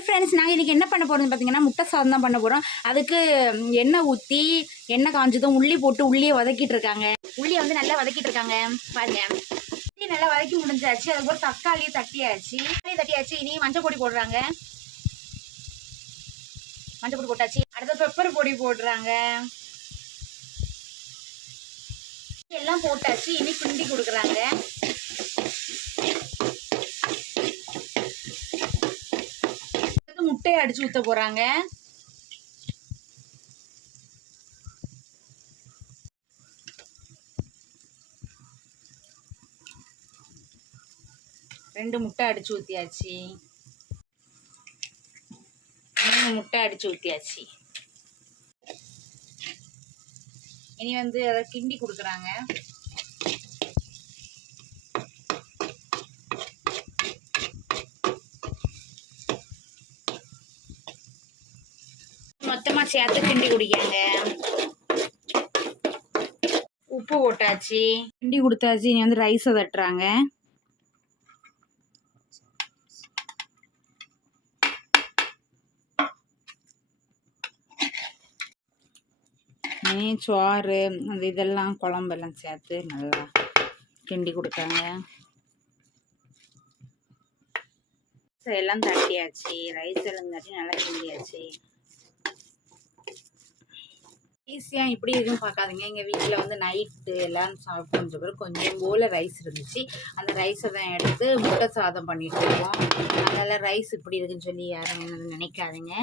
Hi friends, நாங்கள் இன்றைக்கி என்ன பண்ண போகிறோம்னு பார்த்தீங்கன்னா முட்டை சாதம் தான் பண்ண போகிறோம். அதுக்கு எண்ணெய் ஊற்றி எண்ணெய் காஞ்சதும் உள்ளி போட்டு உள்ளியை வதக்கிட்டு இருக்காங்க. உள்ளியை வந்து நல்லா வதக்கிட்டு இருக்காங்க பாருங்க. உள்ளி நல்லா வதக்கி முடிஞ்சாச்சு. அதுக்கப்புறம் தக்காளியை தட்டியாச்சு. இனி மஞ்சள் பொடி போடுறாங்க. மஞ்சள் பொடி போட்டாச்சு. அடுத்த பெப்பர் பொடி போடுறாங்க. எல்லாம் போட்டாச்சு. இனி கிண்டி கொடுக்குறாங்க. முட்டையை அடிச்சு ஊத்த போறாங்க. ரெண்டு முட்டை அடிச்சு ஊத்தியாச்சு. 3 முட்டை அடிச்சு ஊத்தியாச்சு. இனி வந்து அதை கிண்டி கொடுக்குறாங்க. மொத்தமா சேர்த்து கிண்டி குடிக்காங்க. உப்பு போட்டாச்சு. கிண்டி கொடுத்தாச்சு. இனி வந்து ரைஸை தட்டுறாங்க. சோறு அந்த இதெல்லாம் குழம்பெல்லாம் சேர்த்து நல்லா கிண்டி கொடுத்தாங்க. எல்லாம் தட்டியாச்சு. ரைஸ் எல்லாம் தட்டி நல்லா கிண்டியாச்சு. ஈஸியாக இப்படி எதுவும் பார்க்காதீங்க. எங்கள் வீட்டில் வந்து நைட்டு எல்லோரும் சாப்பிட்டு கொஞ்சம் போல் ரைஸ் இருந்துச்சு. அந்த ரைஸை தான் எடுத்து முட்டை சாதம் பண்ணிட்டு இருக்கோம். அதனால் ரைஸ் இப்படி இருக்குன்னு சொல்லி யாரும் நினைக்காதீங்க.